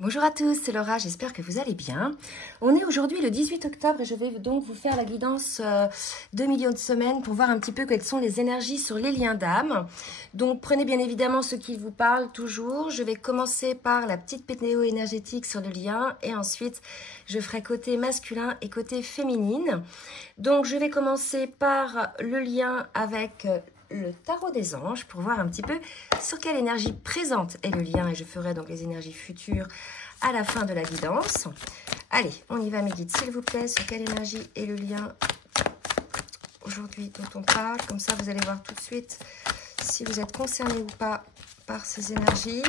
Bonjour à tous, c'est Laura, j'espère que vous allez bien. On est aujourd'hui le 18 octobre et je vais donc vous faire la guidance de milieu de semaine pour voir un petit peu quelles sont les énergies sur les liens d'âme. Donc prenez bien évidemment ce qui vous parle toujours. Je vais commencer par la petite météo énergétique sur le lien et ensuite je ferai côté masculin et côté féminine. Donc je vais commencer par le lien avec le tarot des anges pour voir un petit peu sur quelle énergie présente est le lien et je ferai donc les énergies futures à la fin de la guidance. Allez, on y va mes guides, s'il vous plaît, sur quelle énergie est le lien aujourd'hui dont on parle. Comme ça, vous allez voir tout de suite si vous êtes concerné ou pas par ces énergies.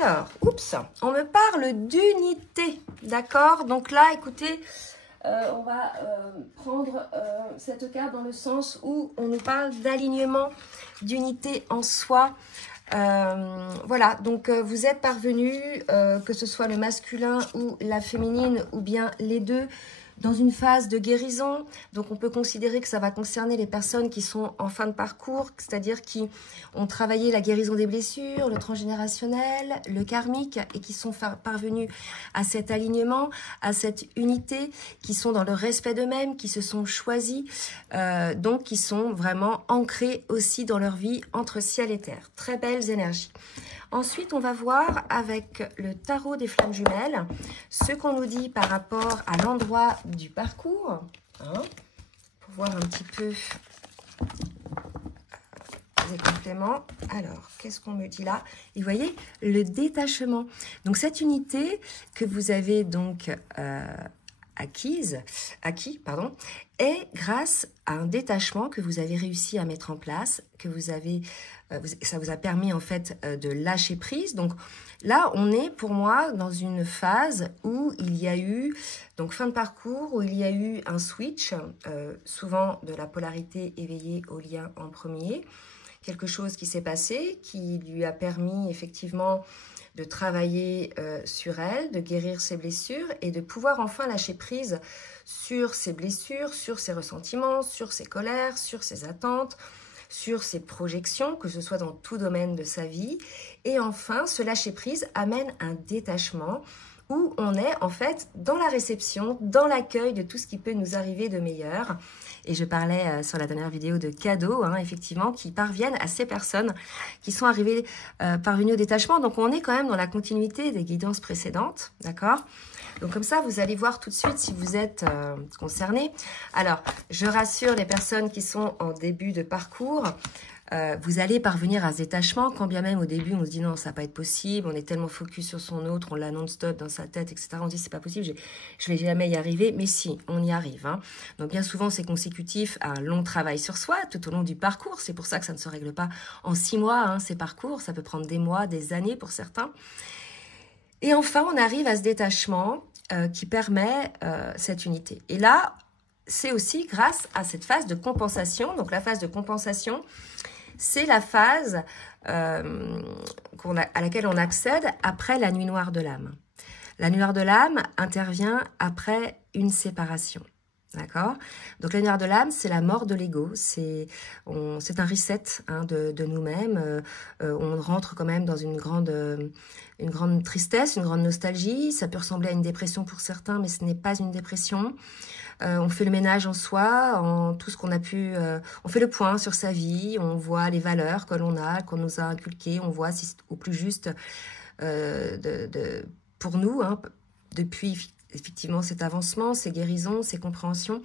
Alors, oups, on me parle d'unité, d'accord? Donc là, écoutez, on va prendre cette carte dans le sens où on nous parle d'alignement, d'unité en soi. Voilà, donc vous êtes parvenus, que ce soit le masculin ou la féminine ou bien les deux, dans une phase de guérison. Donc on peut considérer que ça va concerner les personnes qui sont en fin de parcours, c'est-à-dire qui ont travaillé la guérison des blessures, le transgénérationnel, le karmique et qui sont parvenus à cet alignement, à cette unité, qui sont dans le respect d'eux-mêmes, qui se sont choisis, donc qui sont vraiment ancrés aussi dans leur vie entre ciel et terre. Très belles énergies. Ensuite, on va voir avec le tarot des flammes jumelles ce qu'on nous dit par rapport à l'endroit du parcours, hein, pour voir un petit peu les compléments. Alors, qu'est-ce qu'on me dit là? Et vous voyez, le détachement. Donc, cette unité que vous avez donc acquis, est grâce à un détachement que vous avez réussi à mettre en place, que vous avez, ça vous a permis en fait de lâcher prise. Donc là, on est pour moi dans une phase où il y a eu, donc fin de parcours, où il y a eu un switch, souvent de la polarité éveillée au lien en premier, quelque chose qui s'est passé, qui lui a permis effectivement de travailler sur elle, de guérir ses blessures et de pouvoir enfin lâcher prise sur ses blessures, sur ses ressentiments, sur ses colères, sur ses attentes, sur ses projections, que ce soit dans tout domaine de sa vie. Et enfin, ce lâcher prise amène un détachement où on est en fait dans la réception, dans l'accueil de tout ce qui peut nous arriver de meilleur. Et je parlais sur la dernière vidéo de cadeaux, hein, effectivement, qui parviennent à ces personnes qui sont arrivées, parvenues au détachement. Donc on est quand même dans la continuité des guidances précédentes, d'accord? Donc comme ça, vous allez voir tout de suite si vous êtes concernés. Alors, je rassure les personnes qui sont en début de parcours. Vous allez parvenir à ce détachement, quand bien même au début on se dit non, ça va pas être possible, on est tellement focus sur son autre, on l'a non-stop dans sa tête, etc. On se dit c'est pas possible, je vais jamais y arriver, mais si, on y arrive. Hein. Donc bien souvent c'est consécutif à un long travail sur soi tout au long du parcours, c'est pour ça que ça ne se règle pas en 6 mois, hein, ces parcours, ça peut prendre des mois, des années pour certains. Et enfin on arrive à ce détachement qui permet cette unité. Et là, c'est aussi grâce à cette phase de compensation, donc la phase de compensation, c'est la phase à laquelle on accède après la nuit noire de l'âme. La nuit noire de l'âme intervient après une séparation. D'accord? Donc la nuit noire de l'âme, c'est la mort de l'ego, c'est un reset hein, de nous-mêmes. On rentre quand même dans une grande tristesse, une grande nostalgie. Ça peut ressembler à une dépression pour certains, mais ce n'est pas une dépression. On fait le ménage en soi, en tout ce qu'on a pu... on fait le point sur sa vie, on voit les valeurs que l'on a, qu'on nous a inculquées, on voit si c'est au plus juste pour nous, hein, depuis effectivement cet avancement, ces guérisons, ces compréhensions.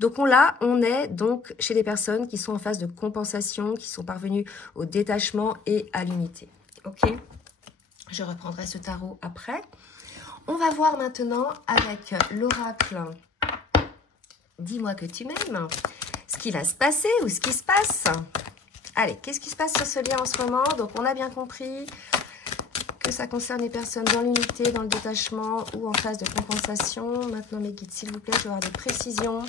Donc on est donc chez des personnes qui sont en phase de compensation, qui sont parvenues au détachement et à l'unité. Ok? Je reprendrai ce tarot après. On va voir maintenant avec l'oracle « Dis-moi que tu m'aimes » ce qui va se passer ou ce qui se passe. Allez, qu'est-ce qui se passe sur ce lien en ce moment? Donc, on a bien compris que ça concerne les personnes dans l'unité, dans le détachement ou en phase de compensation. Maintenant, mes guides, s'il vous plaît, je vais avoir des précisions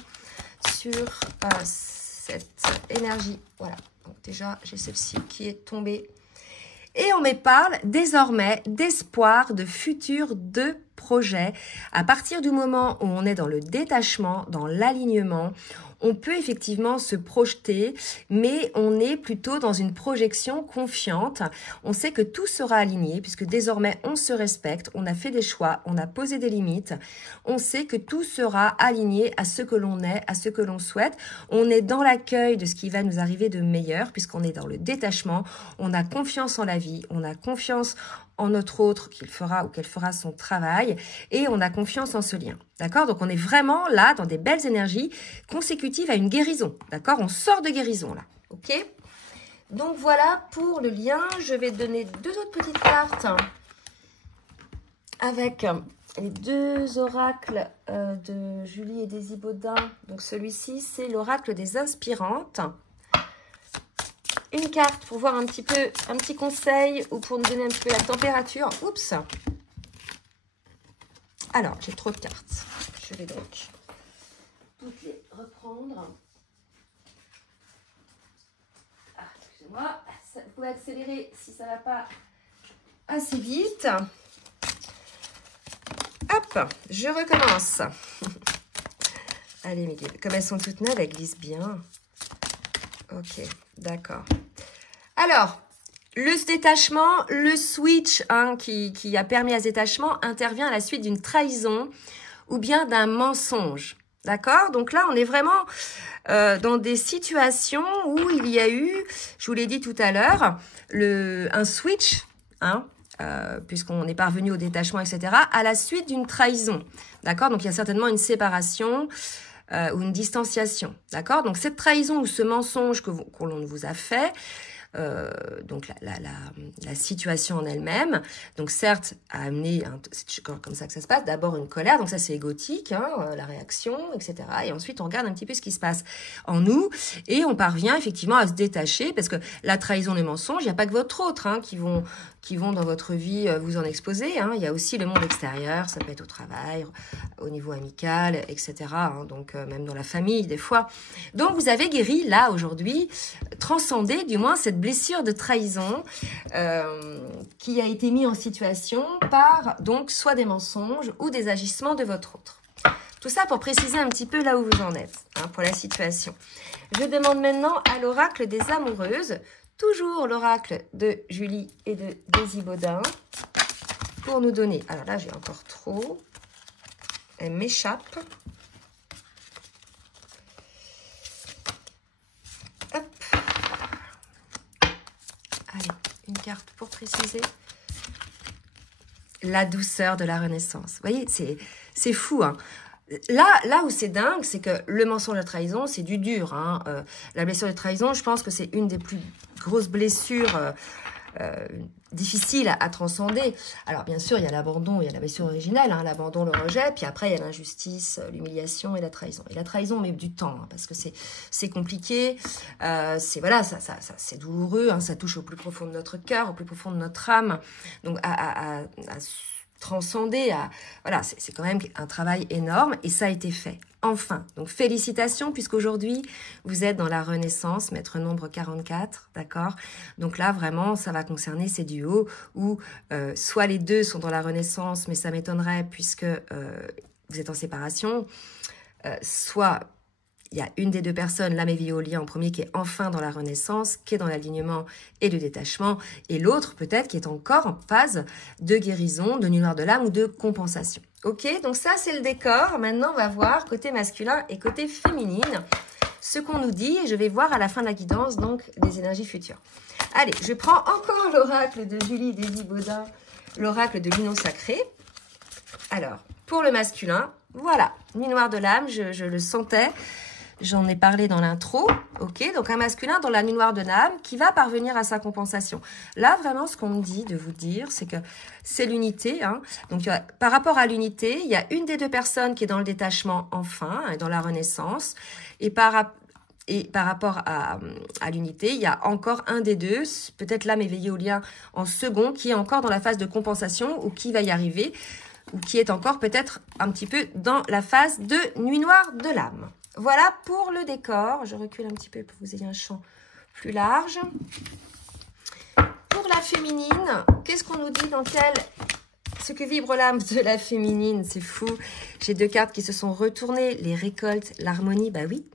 sur cette énergie. Voilà, donc déjà, j'ai celle-ci qui est tombée. Et on me parle désormais d'espoir, de futur, de projet. À partir du moment où on est dans le détachement, dans l'alignement, on peut effectivement se projeter, mais on est plutôt dans une projection confiante. On sait que tout sera aligné puisque désormais on se respecte, on a fait des choix, on a posé des limites. On sait que tout sera aligné à ce que l'on est, à ce que l'on souhaite. On est dans l'accueil de ce qui va nous arriver de meilleur puisqu'on est dans le détachement. On a confiance en la vie, on a confiance en notre autre qu'il fera ou qu'elle fera son travail et on a confiance en ce lien. D'accord? Donc on est vraiment là dans des belles énergies consécutives à une guérison. D'accord? On sort de guérison là. Ok? Donc voilà pour le lien. Je vais donner 2 autres petites cartes avec les 2 oracles de Julie et Daisy Baudin. Donc celui-ci, c'est l'oracle des inspirantes. Une carte pour voir un petit conseil ou pour nous donner un petit peu la température. Oups! Alors, j'ai trop de cartes. Je vais donc toutes les reprendre. Ah, excusez-moi. Vous pouvez accélérer si ça ne va pas assez vite. Hop, je recommence. Allez, Miguel, comme elles sont toutes neuves, elles glissent bien. Ok, d'accord. Alors, le détachement, le switch qui a permis à ce détachement intervient à la suite d'une trahison ou bien d'un mensonge. D'accord? Donc là, on est vraiment dans des situations où il y a eu, je vous l'ai dit tout à l'heure, un switch, puisqu'on est parvenu au détachement, etc., à la suite d'une trahison. D'accord? Donc il y a certainement une séparation ou une distanciation. D'accord? Donc cette trahison ou ce mensonge que l'on vous a fait, donc la situation en elle-même, donc certes a amené, c'est comme ça que ça se passe, d'abord une colère, donc ça c'est égotique, la réaction, etc. Et ensuite on regarde un petit peu ce qui se passe en nous et on parvient effectivement à se détacher parce que la trahison, le mensonge, il n'y a pas que votre autre qui vont dans votre vie vous en exposer. Il y a aussi le monde extérieur, ça peut être au travail, au niveau amical, etc. Donc même dans la famille des fois. Donc vous avez guéri là aujourd'hui, transcendé du moins cette blessure de trahison qui a été mise en situation par donc soit des mensonges ou des agissements de votre autre. Tout ça pour préciser un petit peu là où vous en êtes pour la situation. Je demande maintenant à l'oracle des amoureuses, toujours l'oracle de Julie et de Daisy Baudin, pour nous donner. Alors là, j'ai encore trop. Elle m'échappe. Hop. Allez, une carte pour préciser. La douceur de la renaissance. Vous voyez, c'est fou, Là où c'est dingue, c'est que le mensonge, la trahison, c'est du dur. La blessure de trahison, je pense que c'est une des plus grosses blessures difficiles à transcender. Alors bien sûr, il y a l'abandon, il y a la blessure originelle, l'abandon, le rejet, puis après il y a l'injustice, l'humiliation et la trahison. Et la trahison met du temps, parce que c'est compliqué, c'est douloureux, ça touche au plus profond de notre cœur, au plus profond de notre âme. Donc à transcender, c'est quand même un travail énorme et ça a été fait. Enfin, donc félicitations puisqu'aujourd'hui vous êtes dans la renaissance, maître nombre 44, d'accord? Donc là vraiment ça va concerner ces duos où soit les deux sont dans la renaissance, mais ça m'étonnerait puisque vous êtes en séparation, soit il y a une des deux personnes, l'âme éveillée au lien en premier, qui est enfin dans la renaissance, qui est dans l'alignement et le détachement, et l'autre peut-être qui est encore en phase de guérison, de nuit noire de l'âme ou de compensation. Ok, donc ça c'est le décor. Maintenant on va voir côté masculin et côté féminine ce qu'on nous dit, et je vais voir à la fin de la guidance donc les énergies futures. Allez, je prends encore l'oracle de Julie Daisy Baudin, l'oracle de l'union sacrée. Alors, pour le masculin, voilà, nuit noire de l'âme, je le sentais. J'en ai parlé dans l'intro, ok? Donc un masculin dans la nuit noire de l'âme qui va parvenir à sa compensation. Là, vraiment, ce qu'on me dit de vous dire, c'est que c'est l'unité. Donc, par rapport à l'unité, il y a une des deux personnes qui est dans le détachement enfin, dans la renaissance. Et par rapport à l'unité, il y a encore un des deux, peut-être l'âme éveillée au lien en second, qui est encore dans la phase de compensation ou qui va y arriver, ou qui est encore peut-être un petit peu dans la phase de nuit noire de l'âme. Voilà pour le décor. Je recule un petit peu pour que vous ayez un champ plus large. Pour la féminine, qu'est-ce qu'on nous dit dans quelle ce que vibre l'âme de la féminine, c'est fou. J'ai 2 cartes qui se sont retournées, les récoltes, l'harmonie, bah oui.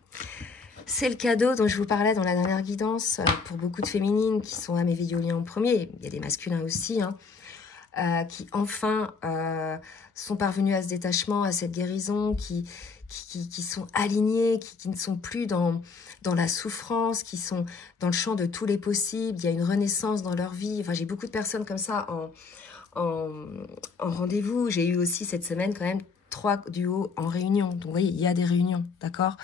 C'est le cadeau dont je vous parlais dans la dernière guidance pour beaucoup de féminines qui sont âmes éveillées au lien en premier. Il y a des masculins aussi, hein, qui enfin sont parvenus à ce détachement, à cette guérison, qui sont alignés, qui ne sont plus dans la souffrance, qui sont dans le champ de tous les possibles. Il y a une renaissance dans leur vie. Enfin, j'ai beaucoup de personnes comme ça en rendez-vous. J'ai eu aussi cette semaine quand même 3 duos en réunion. Donc, vous voyez, il y a des réunions, d'accord ?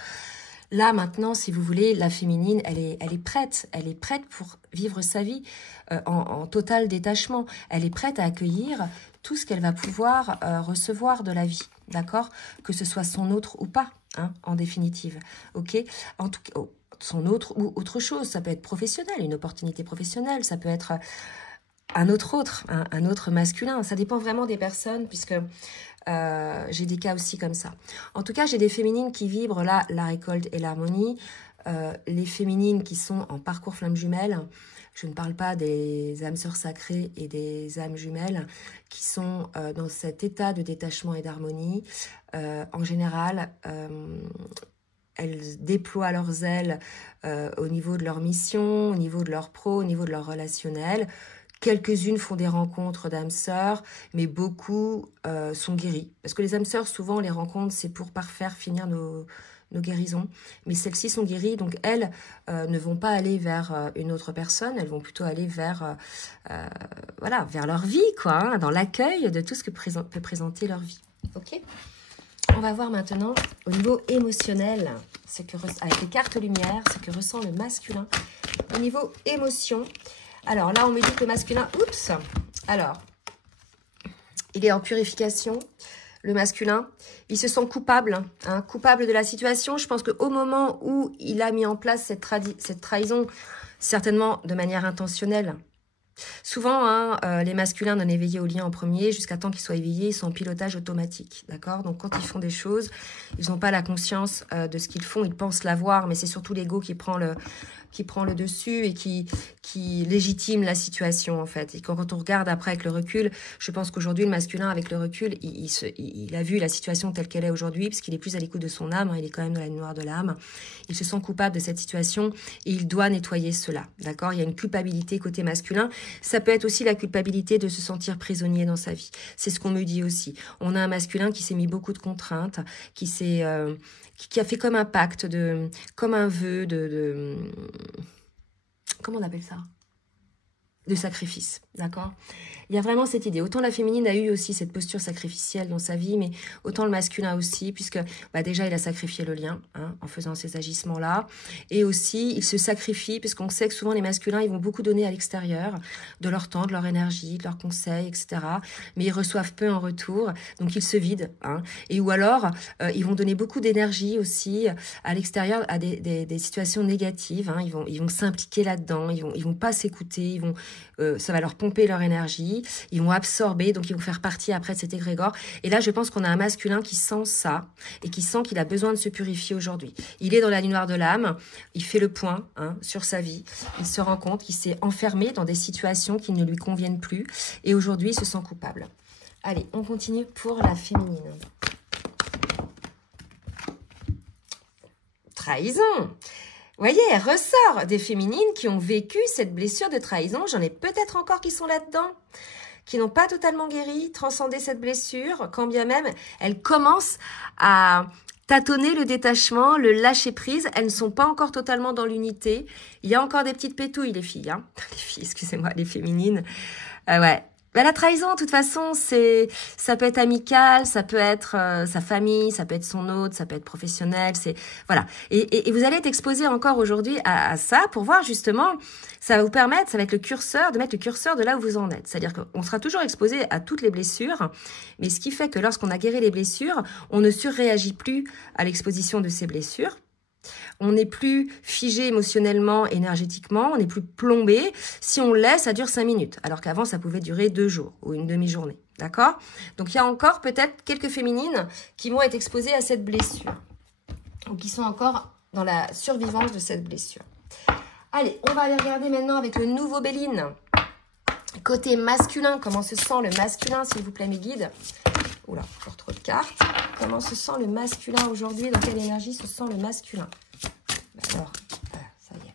Là, maintenant, si vous voulez, la féminine, elle est prête. Elle est prête pour vivre sa vie en total détachement. Elle est prête à accueillir tout ce qu'elle va pouvoir recevoir de la vie, d'accord? Que ce soit son autre ou pas, hein, en définitive, ok? En tout cas, son autre ou autre chose. Ça peut être professionnel, une opportunité professionnelle. Ça peut être un autre masculin. Ça dépend vraiment des personnes, puisque j'ai des cas aussi comme ça. En tout cas, j'ai des féminines qui vibrent là, la récolte et l'harmonie. Les féminines qui sont en parcours flamme jumelle, je ne parle pas des âmes sœurs sacrées et des âmes jumelles qui sont dans cet état de détachement et d'harmonie. En général, elles déploient leurs ailes au niveau de leur mission, au niveau de leur pro, au niveau de leur relationnel. Quelques-unes font des rencontres d'âmes sœurs, mais beaucoup sont guéries. Parce que les âmes sœurs, souvent, les rencontres, c'est pour parfaire, finir nos guérisons. Mais celles-ci sont guéries, donc elles ne vont pas aller vers une autre personne, elles vont plutôt aller vers, voilà, vers leur vie, quoi, hein, dans l'accueil de tout ce que peut présenter leur vie. Ok ? On va voir maintenant, au niveau émotionnel, avec les cartes lumière, ce que ressent le masculin. Au niveau émotion, alors là, on me dit que le masculin, oups, alors, il est en purification, le masculin, il se sent coupable, hein, coupable de la situation. Je pense qu'au moment où il a mis en place cette trahison, certainement de manière intentionnelle. Souvent, hein, les masculins non éveillés au lien en premier, jusqu'à temps qu'ils soient éveillés, ils sont en pilotage automatique, d'accord? Donc, quand ils font des choses, ils n'ont pas la conscience de ce qu'ils font, ils pensent l'avoir, mais c'est surtout l'ego qui prend le dessus et qui légitime la situation, en fait. Et quand on regarde après avec le recul, je pense qu'aujourd'hui, le masculin, avec le recul, il a vu la situation telle qu'elle est aujourd'hui, parce qu'il est plus à l'écoute de son âme, hein, il est quand même dans la noire de l'âme. Il se sent coupable de cette situation et il doit nettoyer cela, d'accord? Il y a une culpabilité côté masculin. Ça peut être aussi la culpabilité de se sentir prisonnier dans sa vie. C'est ce qu'on me dit aussi. On a un masculin qui s'est mis beaucoup de contraintes, qui a fait comme un pacte, comme un vœu comment on appelle ça? De sacrifice, d'accord? Il y a vraiment cette idée. Autant la féminine a eu aussi cette posture sacrificielle dans sa vie, mais autant le masculin aussi, puisque déjà, il a sacrifié le lien, hein, en faisant ces agissements-là. Et aussi, il se sacrifie, puisqu'on sait que souvent, les masculins, ils vont beaucoup donner à l'extérieur, de leur temps, de leur énergie, de leurs conseils, etc. Mais ils reçoivent peu en retour, donc ils se vident. Hein. Et ou alors, ils vont donner beaucoup d'énergie aussi à l'extérieur, à des situations négatives. Hein. Ils vont s'impliquer là-dedans, ils vont pas s'écouter, ça va leur pomper leur énergie, ils vont absorber, donc ils vont faire partie après de cet égrégore. Et là, je pense qu'on a un masculin qui sent ça et qui sent qu'il a besoin de se purifier aujourd'hui. Il est dans la nuit noire de l'âme, il fait le point, hein, sur sa vie, il se rend compte qu'il s'est enfermé dans des situations qui ne lui conviennent plus et aujourd'hui, il se sent coupable. Allez, on continue pour la féminine. Trahison. Vous voyez, elle ressort des féminines qui ont vécu cette blessure de trahison. J'en ai peut-être encore qui sont là-dedans, qui n'ont pas totalement guéri, transcendé cette blessure, quand bien même elles commencent à tâtonner le détachement, le lâcher-prise. Elles ne sont pas encore totalement dans l'unité. Il y a encore des petites pétouilles, les filles. Hein, les filles, excusez-moi, les féminines. Ouais. La trahison, de toute façon, ça peut être amical, ça peut être sa famille, ça peut être son hôte, ça peut être professionnel, voilà. Et vous allez être exposé encore aujourd'hui à ça pour voir justement, ça va vous permettre, ça va être le curseur, de mettre le curseur de là où vous en êtes. C'est-à-dire qu'on sera toujours exposé à toutes les blessures, mais ce qui fait que lorsqu'on a guéri les blessures, on ne surréagit plus à l'exposition de ces blessures. On n'est plus figé émotionnellement, énergétiquement, on n'est plus plombé. Si on laisse, ça dure 5 minutes, alors qu'avant, ça pouvait durer 2 jours ou une demi-journée. D'accord? Donc, il y a encore peut-être quelques féminines qui vont être exposées à cette blessure ou qui sont encore dans la survivance de cette blessure. Allez, on va aller regarder maintenant avec le nouveau Béline. Côté masculin, comment se sent le masculin, s'il vous plaît, mes guides? Oula, encore trop de cartes. Comment se sent le masculin aujourd'hui? Dans quelle énergie se sent le masculin? Alors, ça y est.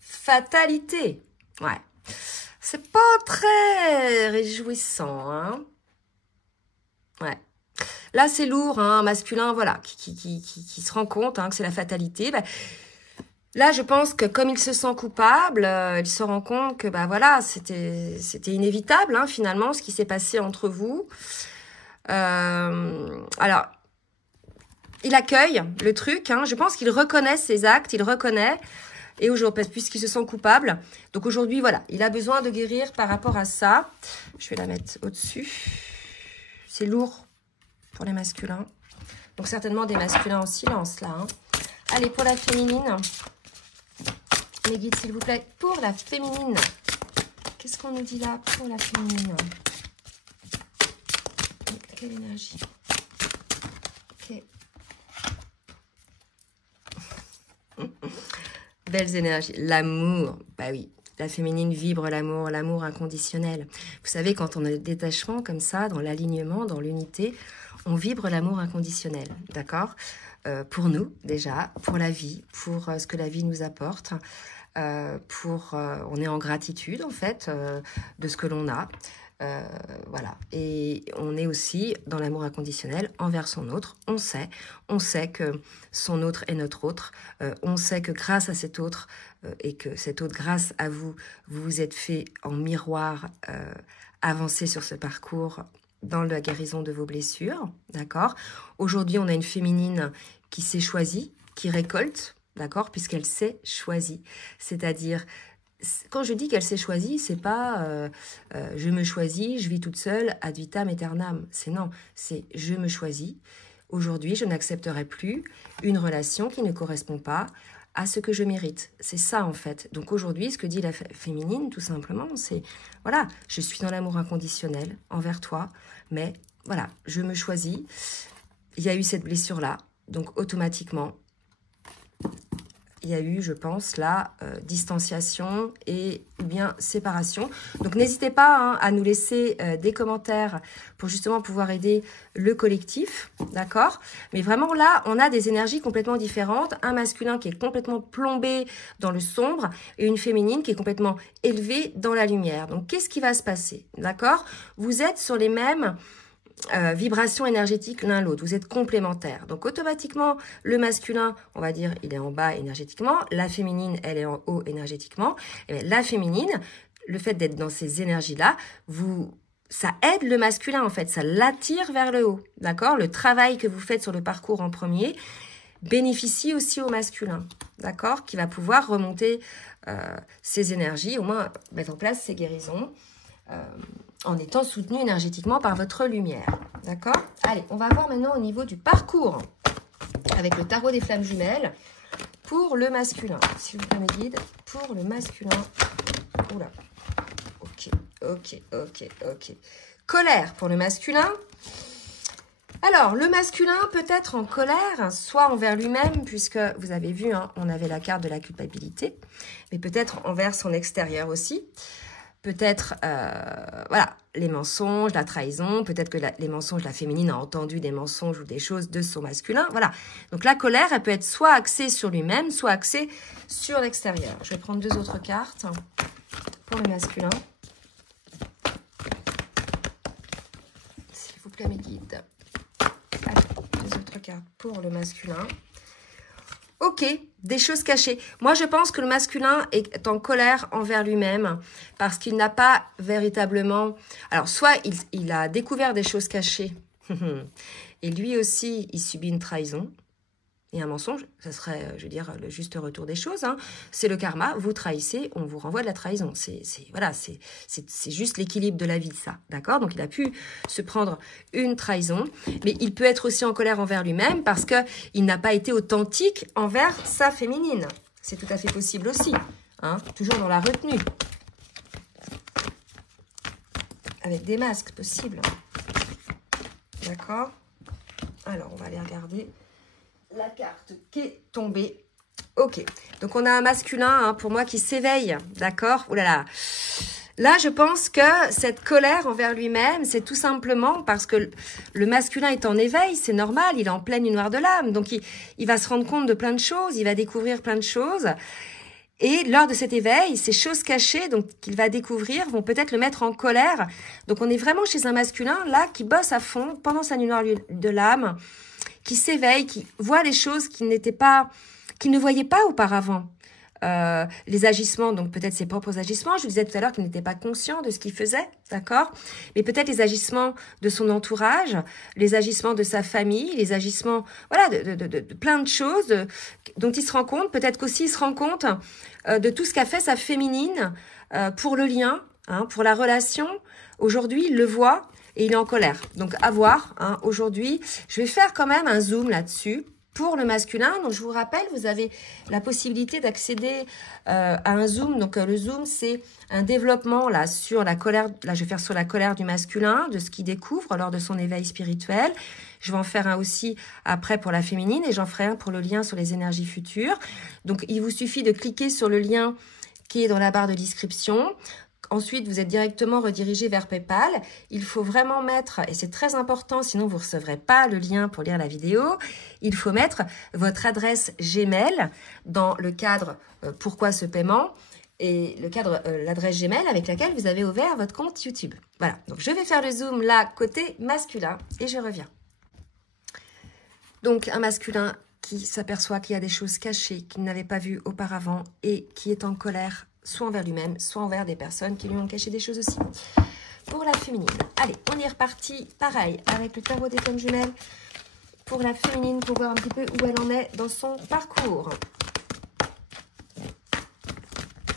Fatalité. Ouais. C'est pas très réjouissant, hein. Ouais. Là, c'est lourd, hein, masculin, voilà, qui se rend compte hein, que c'est la fatalité. Bah, là, je pense que comme il se sent coupable, il se rend compte que bah voilà, c'était inévitable, hein, finalement, ce qui s'est passé entre vous. Alors, il accueille le truc, hein, je pense qu'il reconnaît ses actes, il reconnaît. Et aujourd'hui, puisqu'il se sent coupable. Donc aujourd'hui, voilà, il a besoin de guérir par rapport à ça. Je vais la mettre au-dessus. C'est lourd pour les masculins. Donc certainement des masculins en silence, là. Hein. Allez, pour la féminine. Les guides, s'il vous plaît. Pour la féminine. Qu'est-ce qu'on nous dit là pour la féminine? Quelle énergie? Ok. Belles énergies. L'amour. Bah oui, la féminine vibre l'amour, l'amour inconditionnel. Vous savez, quand on a le détachement comme ça, dans l'alignement, dans l'unité, on vibre l'amour inconditionnel. D'accord? Pour nous, déjà, pour la vie, pour ce que la vie nous apporte. On est en gratitude, en fait, de ce que l'on a. Voilà, et on est aussi dans l'amour inconditionnel envers son autre. On sait que son autre est notre autre. On sait que grâce à cet autre et que cet autre, grâce à vous, vous vous êtes fait en miroir avancer sur ce parcours dans la guérison de vos blessures. D'accord. Aujourd'hui, on a une féminine qui s'est choisie, qui récolte, d'accord, puisqu'elle s'est choisie. C'est-à-dire, quand je dis qu'elle s'est choisie, c'est pas je me choisis, je vis toute seule, ad vitam aeternam. C'est non, c'est je me choisis. Aujourd'hui, je n'accepterai plus une relation qui ne correspond pas à ce que je mérite. C'est ça en fait. Donc aujourd'hui, ce que dit la féminine, tout simplement, c'est voilà, je suis dans l'amour inconditionnel envers toi, mais voilà, je me choisis. Il y a eu cette blessure-là, donc automatiquement, il y a eu, je pense, là, distanciation et ou bien séparation. Donc, n'hésitez pas hein, à nous laisser des commentaires pour justement pouvoir aider le collectif, d'accord? Mais vraiment, là, on a des énergies complètement différentes. Un masculin qui est complètement plombé dans le sombre et une féminine qui est complètement élevée dans la lumière. Donc, qu'est-ce qui va se passer, d'accord? Vous êtes sur les mêmes vibrations énergétiques l'un l'autre, vous êtes complémentaires. Donc automatiquement, le masculin, on va dire, il est en bas énergétiquement, la féminine, elle est en haut énergétiquement. Et la féminine, le fait d'être dans ces énergies-là, ça aide le masculin en fait, ça l'attire vers le haut, d'accord? Le travail que vous faites sur le parcours en premier bénéficie aussi au masculin, d'accord? Qui va pouvoir remonter ses énergies, au moins mettre en place ses guérisons. En étant soutenu énergétiquement par votre lumière. D'accord? Allez, on va voir maintenant au niveau du parcours avec le tarot des flammes jumelles pour le masculin. S'il vous plaît, mes guides, pour le masculin. Oula. Ok. Colère pour le masculin. Alors, le masculin peut être en colère, soit envers lui-même, puisque vous avez vu, hein, on avait la carte de la culpabilité, mais peut-être envers son extérieur aussi. Peut-être, voilà, les mensonges, la trahison. Peut-être que les mensonges, la féminine a entendu des mensonges ou des choses de son masculin. Voilà. Donc, la colère, elle peut être soit axée sur lui-même, soit axée sur l'extérieur. Je vais prendre deux autres cartes pour le masculin. S'il vous plaît, mes guides. Allez, deux autres cartes pour le masculin. Ok, des choses cachées. Moi, je pense que le masculin est en colère envers lui-même parce qu'il n'a pas véritablement... Alors, soit il a découvert des choses cachées et lui aussi, il subit une trahison et un mensonge. Ça serait, je veux dire, le juste retour des choses. Hein. C'est le karma. Vous trahissez, on vous renvoie de la trahison. Voilà, c'est juste l'équilibre de la vie, ça. D'accord? Donc, il a pu se prendre une trahison. Mais il peut être aussi en colère envers lui-même parce qu'il n'a pas été authentique envers sa féminine. C'est tout à fait possible aussi. Hein? Toujours dans la retenue. Avec des masques possibles. D'accord? Alors, on va aller regarder la carte qui est tombée. Ok, donc on a un masculin, hein, pour moi, qui s'éveille, d'accord? Oh là là, Là, je pense que cette colère envers lui-même, c'est tout simplement parce que le masculin est en éveil, c'est normal, il est en pleine nuit noire de l'âme. Donc, il va se rendre compte de plein de choses, il va découvrir plein de choses. Et lors de cet éveil, ces choses cachées donc qu'il va découvrir vont peut-être le mettre en colère. Donc, on est vraiment chez un masculin, là, qui bosse à fond pendant sa nuit noire de l'âme, qui s'éveille, qui voit les choses qu'il ne voyait pas auparavant. Les agissements, donc peut-être ses propres agissements. Je vous disais tout à l'heure qu'il n'était pas conscient de ce qu'il faisait, d'accord? Mais peut-être les agissements de son entourage, les agissements de sa famille, les agissements, voilà, de plein de choses dont il se rend compte. Peut-être qu'aussi il se rend compte de tout ce qu'a fait sa féminine pour le lien, hein, pour la relation. Aujourd'hui, il le voit et il est en colère. Donc à voir, hein, aujourd'hui. Je vais faire quand même un zoom là-dessus. Pour le masculin, donc je vous rappelle, vous avez la possibilité d'accéder à un zoom. Donc le zoom, c'est un développement là sur la colère. Là, je vais faire sur la colère du masculin, de ce qu'il découvre lors de son éveil spirituel. Je vais en faire un aussi après pour la féminine et j'en ferai un pour le lien sur les énergies futures. Donc il vous suffit de cliquer sur le lien qui est dans la barre de description. Ensuite, vous êtes directement redirigé vers PayPal. Il faut vraiment mettre, et c'est très important, sinon vous ne recevrez pas le lien pour lire la vidéo, il faut mettre votre adresse Gmail dans le cadre « Pourquoi ce paiement ?» et le cadre l'adresse Gmail avec laquelle vous avez ouvert votre compte YouTube. Voilà, donc je vais faire le zoom là, côté masculin, et je reviens. Donc, un masculin qui s'aperçoit qu'il y a des choses cachées qu'il n'avait pas vues auparavant et qui est en colère soit envers lui-même, soit envers des personnes qui lui ont caché des choses aussi. Pour la féminine, allez, on est reparti, pareil, avec le tarot des flammes jumelles. Pour la féminine, pour voir un petit peu où elle en est dans son parcours.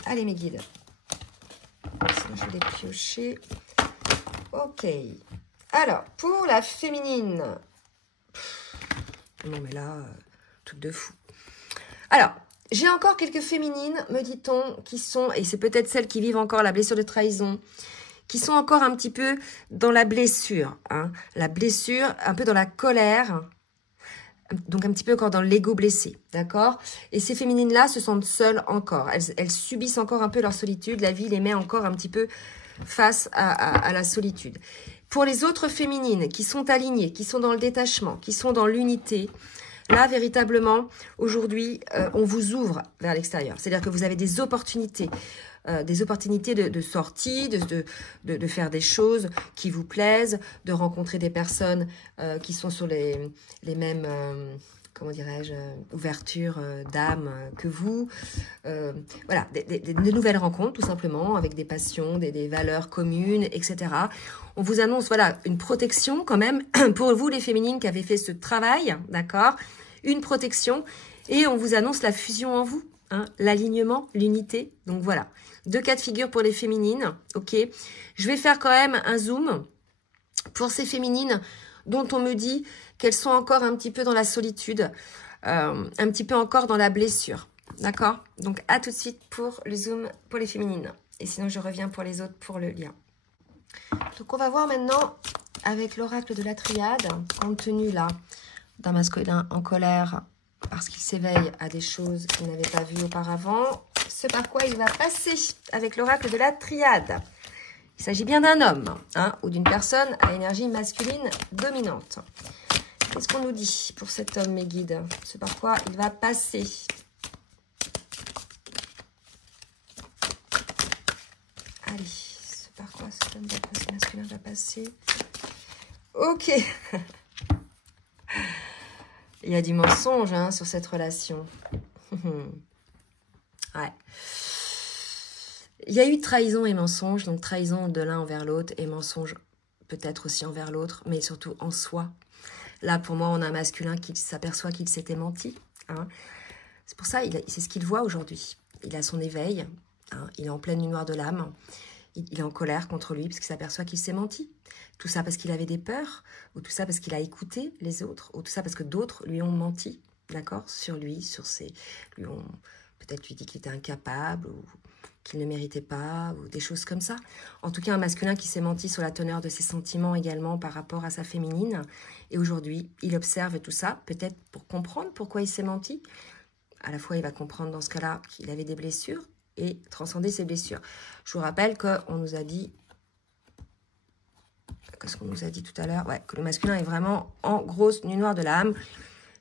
Allez, mes guides. Sinon, je vais les piocher. Ok. Alors, pour la féminine. Non, mais là, truc de fou. Alors, j'ai encore quelques féminines, me dit-on, qui sont, et c'est peut-être celles qui vivent encore la blessure de trahison, qui sont encore un petit peu dans la blessure, hein, la blessure, un peu dans la colère, donc un petit peu encore dans l'ego blessé, d'accord? Et ces féminines-là se sentent seules encore, elles subissent encore un peu leur solitude, la vie les met encore un petit peu face à la solitude. Pour les autres féminines qui sont alignées, qui sont dans le détachement, qui sont dans l'unité, là, véritablement, aujourd'hui, on vous ouvre vers l'extérieur. C'est-à-dire que vous avez des opportunités de sortie, de faire des choses qui vous plaisent, de rencontrer des personnes qui sont sur les mêmes, comment dirais-je, ouvertures d'âme que vous. Voilà, de nouvelles rencontres, tout simplement, avec des passions, des valeurs communes, etc. On vous annonce, voilà, une protection quand même pour vous, les féminines qui avez fait ce travail, d'accord? Une protection. Et on vous annonce la fusion en vous, hein, l'alignement, l'unité. Donc voilà, 2 cas de figure pour les féminines, ok? Je vais faire quand même un zoom pour ces féminines dont on me dit qu'elles sont encore un petit peu dans la solitude, un petit peu encore dans la blessure, d'accord? Donc à tout de suite pour le zoom pour les féminines. Et sinon, je reviens pour les autres pour le lien. Donc, on va voir maintenant avec l'oracle de la triade, compte tenu là d'un masculin en colère parce qu'il s'éveille à des choses qu'il n'avait pas vues auparavant, ce par quoi il va passer avec l'oracle de la triade. Il s'agit bien d'un homme, hein, ou d'une personne à énergie masculine dominante. Qu'est-ce qu'on nous dit pour cet homme, mes guides? Ce par quoi il va passer. Allez. Par quoi cet homme masculin va passer? Ok. Il y a du mensonge hein, sur cette relation. Ouais. Il y a eu trahison et mensonge. Donc trahison de l'un envers l'autre et mensonge peut-être aussi envers l'autre, mais surtout en soi. Là, pour moi, on a un masculin qui s'aperçoit qu'il s'était menti. Hein. C'est pour ça, c'est ce qu'il voit aujourd'hui. Il a son éveil. Hein, il est en pleine nuit noire de l'âme. Il est en colère contre lui parce qu'il s'aperçoit qu'il s'est menti. Tout ça parce qu'il avait des peurs, ou tout ça parce qu'il a écouté les autres, ou tout ça parce que d'autres lui ont menti, d'accord, sur lui, sur ses... lui ont peut-être lui dit qu'il était incapable, ou qu'il ne méritait pas, ou des choses comme ça. En tout cas, un masculin qui s'est menti sur la teneur de ses sentiments également par rapport à sa féminine. Et aujourd'hui, il observe tout ça, peut-être pour comprendre pourquoi il s'est menti. À la fois, il va comprendre dans ce cas-là qu'il avait des blessures, et transcender ses blessures. Je vous rappelle qu'on nous a dit, qu'est-ce qu'on nous a dit tout à l'heure? Ouais, que le masculin est vraiment en grosse nuit noire de l'âme.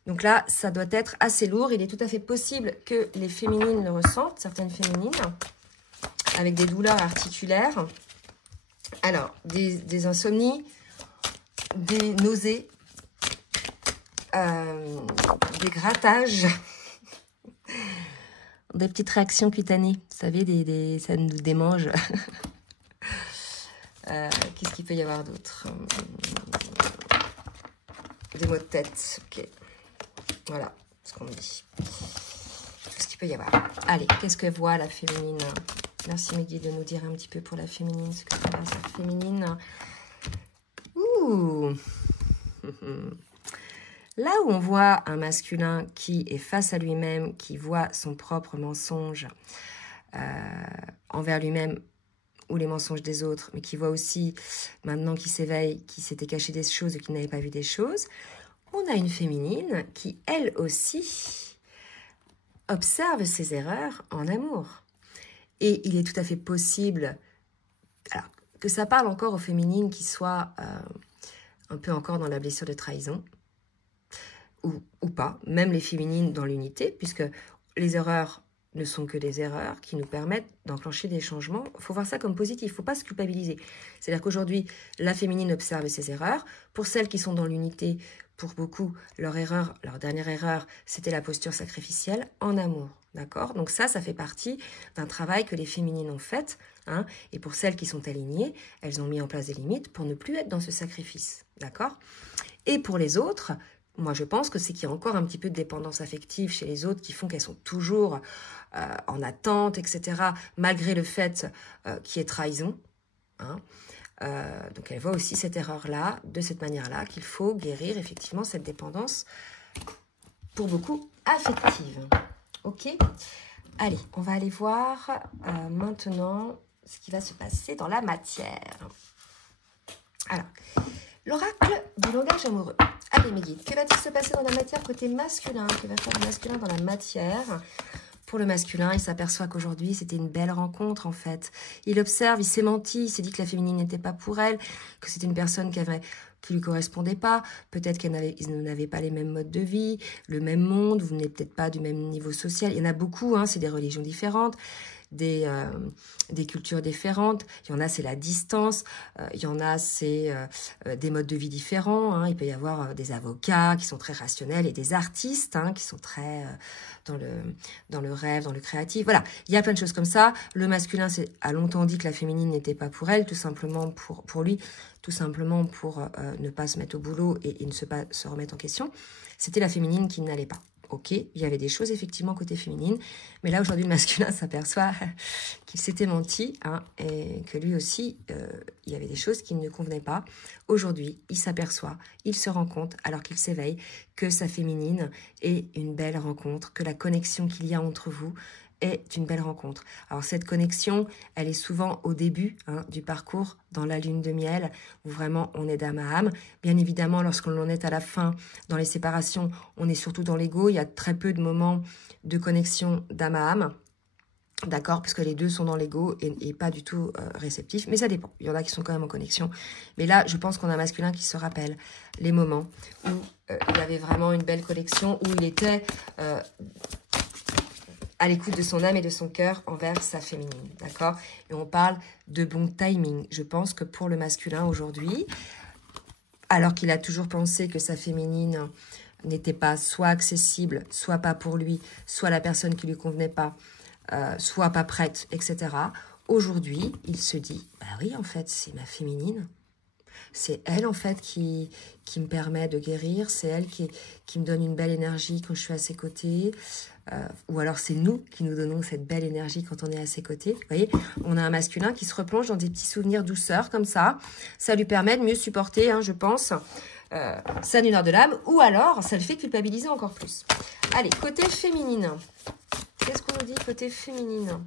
Donc là, ça doit être assez lourd. Il est tout à fait possible que les féminines le ressentent, certaines féminines, avec des douleurs articulaires. Alors, des insomnies, des nausées, des grattages, des petites réactions cutanées. Vous savez, ça nous démange. Qu'est-ce qu'il peut y avoir d'autre? Des maux de tête. Ok. Voilà ce qu'on me dit. Tout ce qu'il peut y avoir. Allez, qu'est-ce que voit la féminine? Merci Meggy de nous dire un petit peu pour la féminine. Ce que ça va, cette féminine. Ouh. Là où on voit un masculin qui est face à lui-même, qui voit son propre mensonge envers lui-même ou les mensonges des autres, mais qui voit aussi, maintenant qu'il s'éveille, qu'il s'était caché des choses et qu'il n'avait pas vu des choses, on a une féminine qui, elle aussi, observe ses erreurs en amour. Et il est tout à fait possible alors, que ça parle encore aux féminines qui soient un peu encore dans la blessure de trahison, ou pas, même les féminines dans l'unité, puisque les erreurs ne sont que des erreurs qui nous permettent d'enclencher des changements. Il faut voir ça comme positif, il ne faut pas se culpabiliser. C'est-à-dire qu'aujourd'hui, la féminine observe ses erreurs. Pour celles qui sont dans l'unité, pour beaucoup, leur dernière erreur, c'était la posture sacrificielle en amour. D'accord? Donc ça fait partie d'un travail que les féminines ont fait. Hein, et pour celles qui sont alignées, elles ont mis en place des limites pour ne plus être dans ce sacrifice. D'accord? Et pour les autres, moi je pense que c'est qu'il y a encore un petit peu de dépendance affective chez les autres qui font qu'elles sont toujours en attente, etc. Malgré le fait qu'il y ait trahison. Hein. Donc elle voit aussi cette erreur-là, de cette manière-là, qu'il faut guérir effectivement cette dépendance, pour beaucoup, affective. Ok? Allez, on va aller voir maintenant ce qui va se passer dans la matière. Alors, l'oracle du langage amoureux. Allez, mes guides, que va-t-il se passer dans la matière côté masculin? Que va faire le masculin dans la matière? Pour le masculin, il s'aperçoit qu'aujourd'hui, c'était une belle rencontre, en fait. Il observe, il s'est menti, il s'est dit que la féminine n'était pas pour elle, que c'était une personne qui lui correspondait pas. Peut-être qu'ils n'avaient pas les mêmes modes de vie, le même monde, vous venez peut-être pas du même niveau social. Il y en a beaucoup, hein, c'est des religions différentes. Des cultures différentes, il y en a c'est la distance, il y en a c'est des modes de vie différents, hein. Il peut y avoir des avocats qui sont très rationnels et des artistes hein, qui sont très dans le rêve, dans le créatif, voilà, il y a plein de choses comme ça. Le masculin a longtemps dit que la féminine n'était pas pour elle, tout simplement pour lui, tout simplement pour ne pas se mettre au boulot et ne pas se remettre en question. C'était la féminine qui n'allait pas. Ok, il y avait des choses effectivement côté féminine, mais là aujourd'hui le masculin s'aperçoit qu'il s'était menti hein, et que lui aussi, il y avait des choses qui ne convenaient pas. Aujourd'hui, il s'aperçoit, il se rend compte alors qu'il s'éveille que sa féminine est une belle rencontre, que la connexion qu'il y a entre vous est une belle rencontre. Alors cette connexion, elle est souvent au début hein, du parcours, dans la lune de miel, où vraiment on est d'âme à âme. Bien évidemment, lorsqu'on en est à la fin, dans les séparations, on est surtout dans l'ego. Il y a très peu de moments de connexion d'âme à âme. D'accord, parce que les deux sont dans l'ego et pas du tout réceptifs. Mais ça dépend. Il y en a qui sont quand même en connexion. Mais là, je pense qu'on a un masculin qui se rappelle les moments où il y avait vraiment une belle connexion, où il était à l'écoute de son âme et de son cœur envers sa féminine, d'accord? Et on parle de bon timing. Je pense que pour le masculin aujourd'hui, alors qu'il a toujours pensé que sa féminine n'était pas soit accessible, soit pas pour lui, soit la personne qui lui convenait pas, soit pas prête, etc. Aujourd'hui, il se dit, bah oui, en fait, c'est ma féminine. C'est elle, en fait, qui me permet de guérir. C'est elle qui me donne une belle énergie quand je suis à ses côtés. Ou alors, c'est nous qui nous donnons cette belle énergie quand on est à ses côtés. Vous voyez, on a un masculin qui se replonge dans des petits souvenirs douceurs, comme ça. Ça lui permet de mieux supporter, hein, je pense, sa lumière de l'âme. Ou alors, ça le fait culpabiliser encore plus. Allez, côté féminine. Qu'est-ce qu'on nous dit côté féminine ?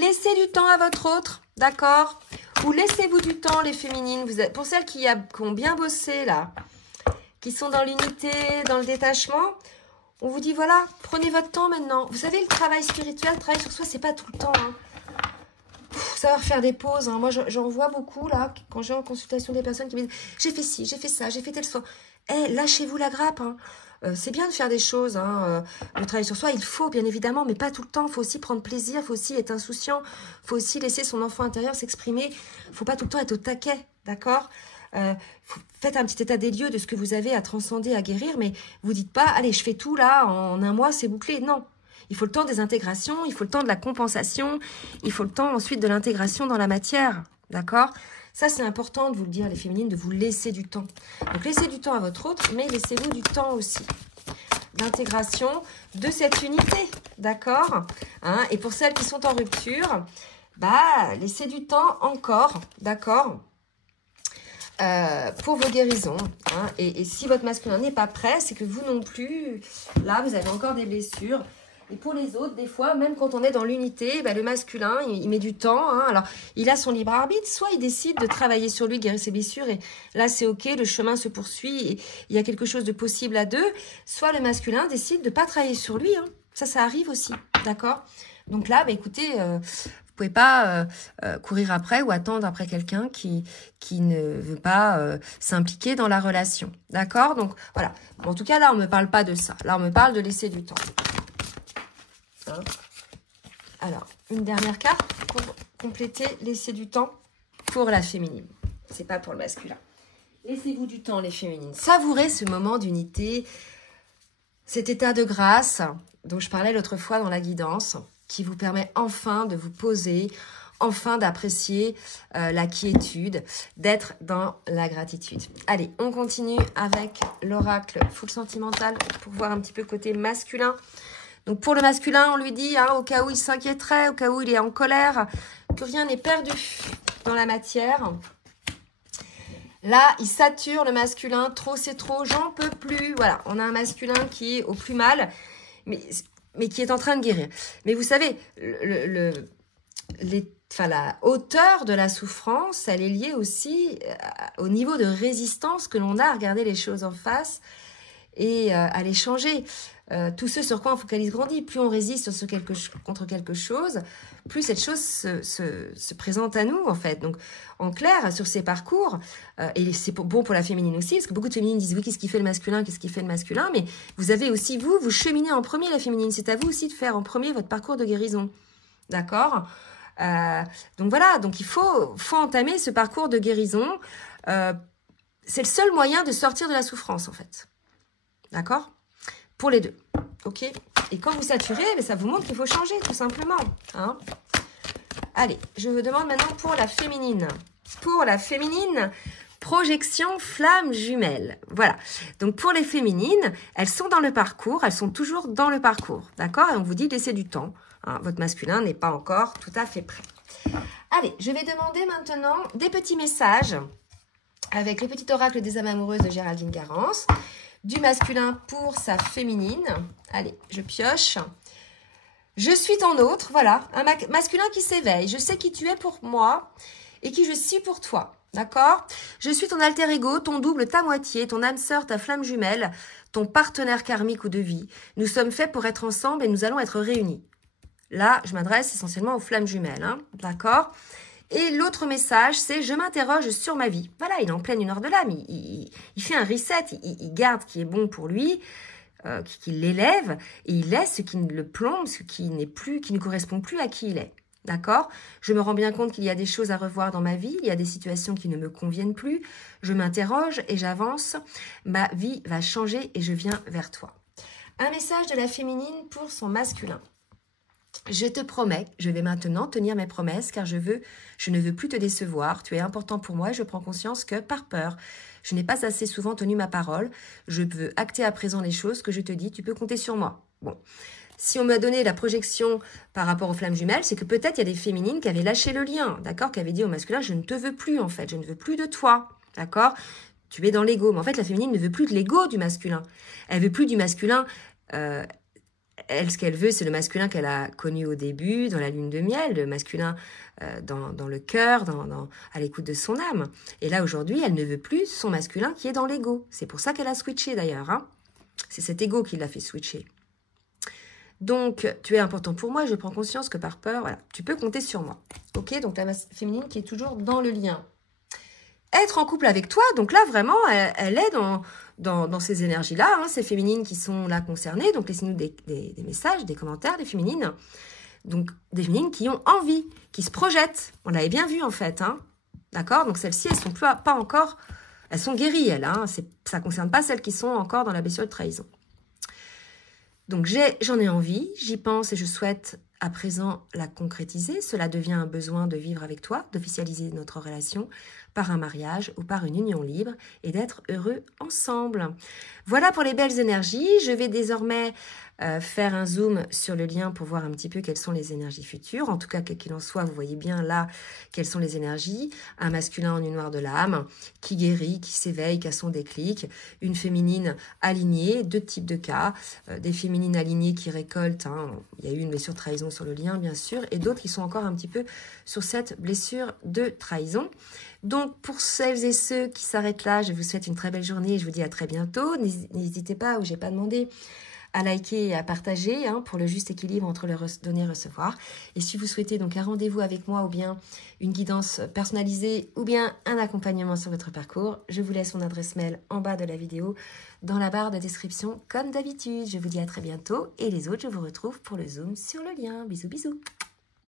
Laissez du temps à votre autre, d'accord? Ou laissez-vous du temps, les féminines. Pour celles qui ont bien bossé, là, qui sont dans l'unité, dans le détachement, on vous dit, voilà, prenez votre temps maintenant. Vous savez, le travail spirituel, le travail sur soi, c'est pas tout le temps. Hein. Savoir faire des pauses. Hein. Moi, j'en vois beaucoup, là, quand j'ai en consultation des personnes qui me disent, j'ai fait ci, j'ai fait ça, j'ai fait tel soin. Eh, lâchez-vous la grappe. Hein. C'est bien de faire des choses. Hein. Le travail sur soi, il faut, bien évidemment, mais pas tout le temps. Il faut aussi prendre plaisir, il faut aussi être insouciant. Il faut aussi laisser son enfant intérieur s'exprimer. Il ne faut pas tout le temps être au taquet, d'accord ? Faites un petit état des lieux de ce que vous avez à transcender, à guérir, mais vous dites pas, allez, je fais tout là, en un mois, c'est bouclé. Non, il faut le temps des intégrations, il faut le temps de la compensation, il faut le temps ensuite de l'intégration dans la matière, d'accord? Ça, c'est important de vous le dire, les féminines, de vous laisser du temps. Donc, laissez du temps à votre autre, mais laissez-vous du temps aussi d'intégration de cette unité, d'accord, hein? Et pour celles qui sont en rupture, bah, laissez du temps encore, d'accord, pour vos guérisons. Hein. Et si votre masculin n'est pas prêt, c'est que vous non plus, là, vous avez encore des blessures. Et pour les autres, des fois, même quand on est dans l'unité, bah, le masculin, il met du temps. Hein. Alors, il a son libre arbitre. Soit il décide de travailler sur lui, guérir ses blessures. Et là, c'est OK, le chemin se poursuit. Et il y a quelque chose de possible à deux. Soit le masculin décide de ne pas travailler sur lui. Hein. Ça arrive aussi. D'accord? Donc là, bah, écoutez, vous pouvez pas courir après ou attendre après quelqu'un qui ne veut pas s'impliquer dans la relation. D'accord? Donc, voilà. En tout cas, là, on ne me parle pas de ça. Là, on me parle de laisser du temps. Hein? Alors, une dernière carte pour compléter. Laisser du temps pour la féminine. C'est pas pour le masculin. Laissez-vous du temps, les féminines. Savourez ce moment d'unité, cet état de grâce dont je parlais l'autre fois dans la guidance, qui vous permet enfin de vous poser, enfin d'apprécier la quiétude, d'être dans la gratitude. Allez, on continue avec l'oracle full sentimental pour voir un petit peu côté masculin. Donc pour le masculin, on lui dit, hein, au cas où il s'inquiéterait, au cas où il est en colère, que rien n'est perdu dans la matière. Là, il sature le masculin, trop c'est trop, j'en peux plus. Voilà, on a un masculin qui est au plus mal, mais qui est en train de guérir. Mais vous savez, la hauteur de la souffrance, elle est liée aussi au niveau de résistance que l'on a à regarder les choses en face et à les changer. Tout ce sur quoi on focalise grandit. Plus on résiste contre quelque chose, plus cette chose se présente à nous, en fait. Donc, en clair, sur ces parcours, et c'est bon pour la féminine aussi, parce que beaucoup de féminines disent, oui, qu'est-ce qui fait le masculin, qu'est-ce qui fait le masculin, mais vous avez aussi, vous cheminez en premier, la féminine. C'est à vous aussi de faire en premier votre parcours de guérison. D'accord? Donc, voilà. Donc, il faut entamer ce parcours de guérison. C'est le seul moyen de sortir de la souffrance, en fait. D'accord? Pour les deux, ok? Et quand vous saturez, ça vous montre qu'il faut changer, tout simplement. Hein? Allez, je vous demande maintenant pour la féminine. Pour la féminine, projection flamme jumelle. Voilà. Donc, pour les féminines, elles sont dans le parcours, elles sont toujours dans le parcours. D'accord? Et on vous dit, laissez du temps. Hein? Votre masculin n'est pas encore tout à fait prêt. Allez, je vais demander maintenant des petits messages avec le petit oracle des âmes amoureuses de Géraldine Garance. Du masculin pour sa féminine. Allez, je pioche. Je suis ton autre, voilà. Un masculin qui s'éveille. Je sais qui tu es pour moi et qui je suis pour toi. D'accord? Je suis ton alter ego, ton double, ta moitié, ton âme sœur, ta flamme jumelle, ton partenaire karmique ou de vie. Nous sommes faits pour être ensemble et nous allons être réunis. Là, je m'adresse essentiellement aux flammes jumelles. Hein, d'accord? Et l'autre message, c'est « Je m'interroge sur ma vie ». Voilà, il est en pleine une heure de l'âme. Il fait un reset, il garde ce qui est bon pour lui, qui l'élève, et il laisse ce qui le plombe, ce qui ne correspond plus à qui il est. D'accord? Je me rends bien compte qu'il y a des choses à revoir dans ma vie, il y a des situations qui ne me conviennent plus. Je m'interroge et j'avance. Ma vie va changer et je viens vers toi. Un message de la féminine pour son masculin. Je te promets, je vais maintenant tenir mes promesses car je ne veux plus te décevoir. Tu es important pour moi et je prends conscience que, par peur, je n'ai pas assez souvent tenu ma parole. Je veux acter à présent les choses que je te dis. Tu peux compter sur moi. Bon, si on m'a donné la projection par rapport aux flammes jumelles, c'est que peut-être il y a des féminines qui avaient lâché le lien, d'accord, qui avaient dit au masculin, je ne te veux plus en fait, je ne veux plus de toi, d'accord. Tu es dans l'ego, mais en fait la féminine ne veut plus de l'ego du masculin. Elle veut plus du masculin. elle, ce qu'elle veut, c'est le masculin qu'elle a connu au début, dans la lune de miel, le masculin dans le cœur, à l'écoute de son âme. Et là, aujourd'hui, elle ne veut plus son masculin qui est dans l'ego. C'est pour ça qu'elle a switché, d'ailleurs. Hein. C'est cet ego qui l'a fait switcher. Donc, tu es important pour moi et je prends conscience que par peur, voilà, tu peux compter sur moi. Ok, donc la féminine qui est toujours dans le lien. Être en couple avec toi, donc là, vraiment, elle est dans ces énergies-là, hein, ces féminines qui sont là concernées. Donc, laissez-nous des messages, des commentaires, des féminines. Donc, des féminines qui ont envie, qui se projettent. On l'avait bien vu, en fait. Hein, d'accord? Donc, celles-ci, elles sont pas encore... Elles sont guéries, elles. Hein, ça ne concerne pas celles qui sont encore dans la blessure de trahison. Donc, j'en ai envie, j'y pense et je souhaite à présent la concrétiser. Cela devient un besoin de vivre avec toi, d'officialiser notre relation par un mariage ou par une union libre et d'être heureux ensemble. Voilà pour les belles énergies. Je vais désormais faire un zoom sur le lien pour voir un petit peu quelles sont les énergies futures. En tout cas, quel qu'il en soit, vous voyez bien là quelles sont les énergies. Un masculin en noir de l'âme qui guérit, qui s'éveille, qui a son déclic. Une féminine alignée, 2 types de cas. Des féminines alignées qui récoltent. Hein. Il y a eu une blessure de trahison sur le lien, bien sûr. Et d'autres qui sont encore un petit peu sur cette blessure de trahison. Donc, pour celles et ceux qui s'arrêtent là, je vous souhaite une très belle journée et je vous dis à très bientôt. N'hésitez pas, ou j'ai pas demandé, à liker et à partager hein, pour le juste équilibre entre le donner et recevoir. Et si vous souhaitez donc un rendez-vous avec moi ou bien une guidance personnalisée ou bien un accompagnement sur votre parcours, je vous laisse mon adresse mail en bas de la vidéo dans la barre de description comme d'habitude. Je vous dis à très bientôt et les autres, je vous retrouve pour le zoom sur le lien. Bisous, bisous.